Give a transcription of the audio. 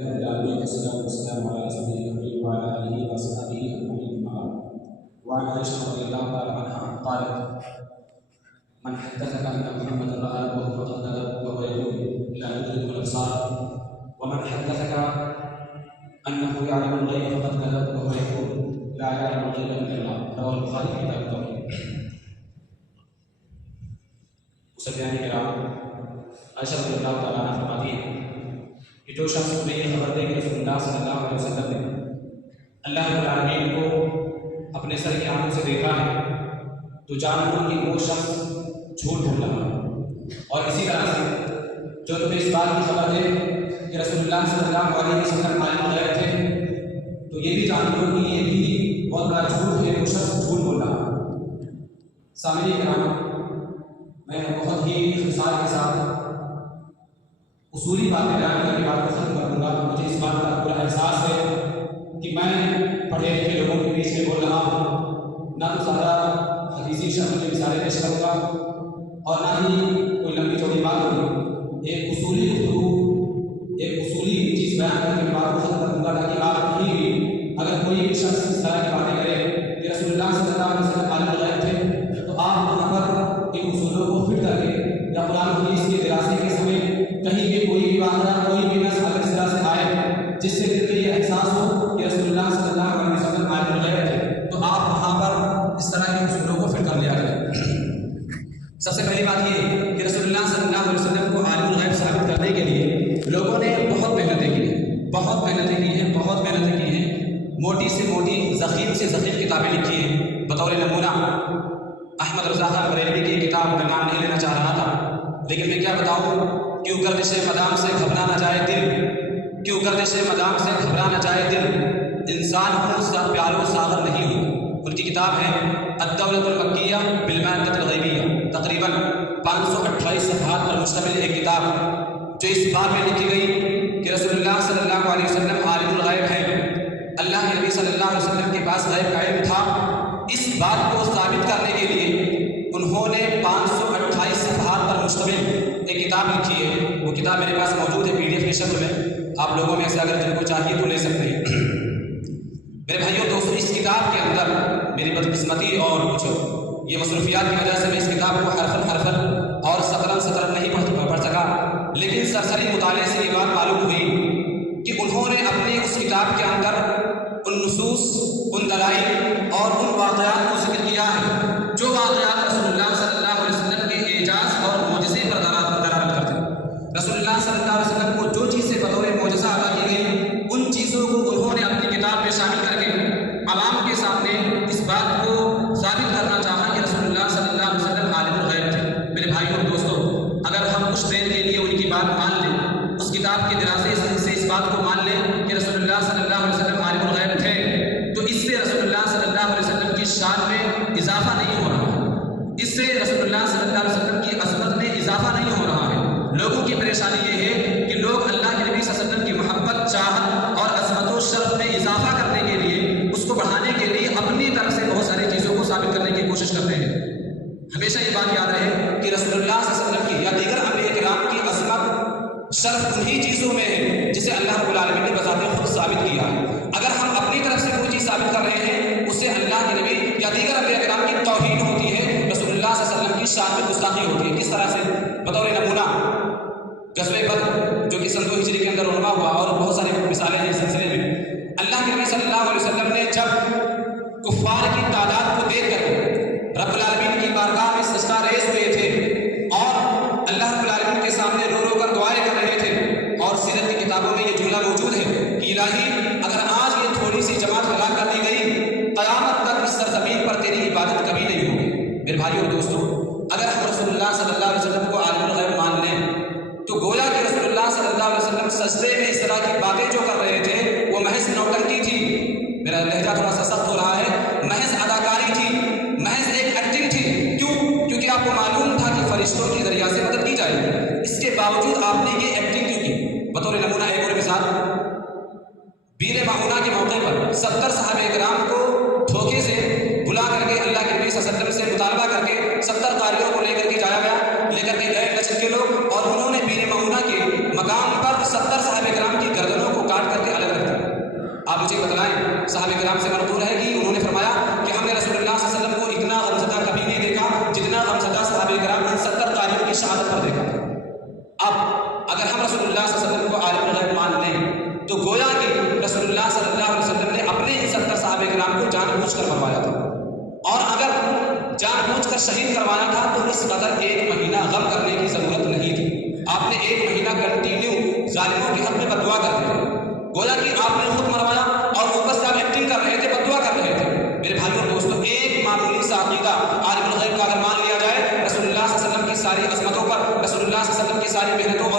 والصلاة والسلام على رسول الله وعلى آله وصحبه أجمعين. وعن عائشة رضي الله تعالى عنها قالت: من حدثك أن محمدا رأى ربه فقد كذب وهو يقول لا يدرك الأبصار، ومن حدثك أنه يعلم الغيب فقد كذب وهو يقول لا يعلم الغيب إلا الله. رواه البخاري في كتاب التوحيد. مسلمان کرام، عائشہ رضی اللہ تعالیٰ عنہ فرماتی ہیں کہ جو شخص تمہیں یہ خبر دے کہ رسول اللہ صلی اللہ علیہ وسلم نے اللہ رب العالمین کو اپنے سر کی آنکھوں سے دیکھا ہے تو جان لو کہ وہ شخص جھوٹ بول رہا ہے. اور اسی طرح سے جو تمہیں اس بات کی خبر دے کہ رسول اللہ صلی اللہ علیہ وسلم عالم غیب تھے تو یہ بھی جان لو کہ یہ بھی بہت بڑا جھوٹ ہے، وہ شخص جھوٹ بول رہا ہے. سامعین کرام، میں بہت ہی اختصار کے ساتھ اصولی باتیں بیان کر کے بات کو ختم کر دوں گا. مجھے اس بات کا پورا احساس ہے کہ میں پڑھے لکھے لوگوں کے بیچ میں بول رہا ہوں، نہ تو زیادہ حدیثی شکل میں مثالیں پیش کروں گا اور نہ ہی کوئی لمبی چوڑی بات ہوگی. ایک اصولی گفتگو، ایک اصولی چیز بیان کر کے بات کو ختم کر دوں گا تاکہ آپ کہیں اگر کوئی بھی شخص اس طرح کی باتیں کرے کہ رسول اللہ صلی اللہ علیہ وسلم عالم غیب تھے تو آپ وہاں پر ان اصولوں کو فٹ کر کے یا قرآن حدیث کے دراسے کے سمے کہیں بھی کوئی بھی واقعہ، کوئی بھی نص اگر اس طرح سے آئے جس سے دل میں یہ احساس ہو کہ رسول اللہ صلی اللہ علیہ وسلم عالم غیب تھے تو آپ وہاں پر اس طرح کے اصولوں کو فٹ کر لیا کریں. سب سے پہلی بات یہ کہ رسول اللہ صلی اللہ علیہ وسلم کو عالم الغیب ثابت کرنے کے لیے لوگوں نے بہت محنتیں کی ہیں، بہت محنتیں کی ہیں، بہت محنتیں کی ہیں. موٹی سے موٹی، ضخیم سے ضخیم کتابیں لکھی ہیں. بطور نمونہ احمد رضا خان بریلوی کی کتاب میں نام نہیں لینا چاہ رہا تھا، لیکن میں کیا بتاؤں، کیوں گردش مدام سے گھبرا نہ جائے دل، کیوں گردش مدام سے گھبرا نہ جائے دل، انسان ہوں سب پیارو ساغر نہیں ہوں. ان کی کتاب ہے الدولۃ المکیہ بالمادۃ الغیبیہ، تقریباً 528 صفحات پر مشتمل ایک کتاب جو اس بات میں لکھی گئی کہ رسول اللہ صلی اللہ علیہ وسلم عالم الغیب ہیں. اللہ کے نبی صلی اللہ علیہ وسلم کے پاس غیب کا علم تھا. اس بات کو ثابت کرنے کے لیے انہوں نے 528 صفحات پر مشتمل ایک کتاب لکھی ہے. وہ کتاب میرے پاس موجود ہے PDF کی شکل میں، آپ لوگوں میں سے اگر جن کو چاہیے تو لے سکتے ہیں. میرے بھائیوں دوستوں، اس کتاب کے اندر میری بدقسمتی اور کچھ یہ مصروفیات کی وجہ سے میں اس کتاب کو حرفاً اور سطراً نہیں پڑھ سکا، لیکن سرسری مطالعے سے یہ بات معلوم ہوئی کہ انہوں نے اپنی اس کتاب کے اندر ان نصوص، ان دلائل اور ان واقعات کو ذکر کیا ہے جو واقعات رسول اللہ صلی اللہ علیہ وسلم کے اعجاز اور معجزے پر دلالت کرتے ہیں. رسول اللہ صلی اللہ علیہ وسلم کو جو چیزیں بطور معجزہ عطا کی گئی ان چیزوں کو انہوں نے اپنی کتاب میں شامل کر کے عوام کے سامنے اس بات کو ثابت کرنا چاہا کہ رسول اللہ صلی اللہ علیہ وسلم عالم الغیب تھے. میرے بھائیوں اور دوستوں، اگر ہم کچھ دیر کے لیے ان کی بات مان لیں، اس کتاب کے دراسے سے اس بات کو مان لیں کہ رسول اللہ صلی اللہ علیہ وسلم عالم الغیب تھے، تو اس سے رسول اللہ صلی اللہ علیہ وسلم کی شان میں اضافہ نہیں ہو رہا ہے، اس سے رسول اللہ صلی اللہ علیہ وسلم کی عظمت میں اضافہ نہیں ہو رہا ہے. لوگوں کی پریشانی یہ ہے کہ لوگ اللہ کے نبی صلی اللہ علیہ وسلم کی محبت، چاہت اور عظمت و شرف میں اضافہ کرنے کے لیے، اس کو بڑھانے کے لیے اپنی طرف سے بہت ساری چیزوں کو ثابت کرنے کی کوشش کرتے ہیں. ہمیشہ یہ بات یاد رہے کہ رسول اللہ صلی اللہ علیہ وسلم کی یا دیگر انبیاء کرام کی عظمت، شرف انہی چیزوں میں ہے جسے اللہ رب العالمین نے بذات خود ثابت کیا ہے. اگر ہم اپنی طرف سے کوئی چیز ثابت کر رہے ہیں، اسے اللہ کے نبی یا دیگر انبیاء کرام کی توہین ہوتی ہے، رسول اللہ صلی اللہ علیہ وسلم کی شان میں گستاخی ہوتی ہے. کس طرح سے؟ بطور نمونہ غزوہ بدر جو کہ سن 2 ہجری کے اندر رونما ہوا، اور بہت ساری مثالیں ہیں اس سلسلے میں. اللہ کے نبی صلی اللہ علیہ وسلم نے جب کفار کی تعداد کو دیکھ کر رب العالمین کی بارگاہ میں سجدہ ریز ہوئے تھے اور اللہ رب العالمین کے سامنے رو رو کر دعائیں کر رہے تھے، اور سیرت کی کتابوں میں یہ جملہ موجود ہے کہ الہی اگر آج یہ تھوڑی سی جماعت ہلاک کر دی گئی، قیامت تک اس سرزمین پر تیری عبادت کبھی نہیں ہوگی. میرے بھائیوں اور دوستوں، اگر ہم رسول اللہ صلی اللہ علیہ وسلم کو عالم الغیب مان لیں تو گویا کہ رسول اللہ صلی اللہ علیہ وسلم سجدے میں اس طرح کی باتیں جو کر رہے تھے وہ محض نوٹنکی تھی. میرا لہجہ تھوڑا سا سخت ہو رہا ہے، محض اداکاری تھی، محض ایک ایکٹنگ تھی. کیوں؟ کیونکہ آپ کو معلوم تھا کہ فرشتوں کے ذریعہ سے مدد کی جائے گی. اس کے باوجود آپ نے یہ ایکٹنگ کیوں کی؟ بطور نمونہ ایک اور مثال، بیر معونہ کے موقع پر 70 صحابہ کرام کو دھوکے سے بلا کر کے اللہ کے نبی صلی اللہ علیہ وسلم سے مطالبہ کر کے 70 قاریوں کو لے کر کے جایا گیا، لے کر کے گئے نجد کے لوگ، اور انہوں نے بیر معونہ کے مقام پر 70 صحابہ کرام کی گردنوں کو کاٹ مجھے بتلائیں۔ صحابہ کرام سے منقول ہے کہ انہوں نے فرمایا کہ ہم نے رسول اللہ صلی اللہ علیہ وسلم کو اتنا غمزدہ کبھی نہیں دیکھا جتنا غمزدہ صحابہ کرام ان 70 قاریوں کی شہادت پر دیکھا تھا۔ اب اگر ہم رسول اللہ صلی اللہ علیہ وسلم کو عالم الغیب مان لیں تو گویا کہ رسول اللہ صلی اللہ علیہ وسلم نے اپنے ان 70 صحابہ کرام کو جان بوجھ کر مروایا تھا، اور اگر جان بوجھ کر شہید کروانا تھا تو اس قدر ایک مہینہ غم کرنے کی ضرورت نہیں تھی۔ آپ نے ایک مہینہ کنٹینیو ظالموں کے حق میں بددعا کرتے تھے، گویا کہ آپ نے خود مروایا اور اوپر سے آپ ایکٹنگ کر رہے تھے، بددعا کر رہے تھے۔ میرے بھائیوں اور دوستوں، ایک معمولی سا عقیدہ عالم الغیب کا اگر مان لیا جائے، رسول اللہ صلی اللہ علیہ وسلم کی ساری عظمتوں پر، رسول اللہ صلی اللہ علیہ وسلم کی ساری محنتوں اور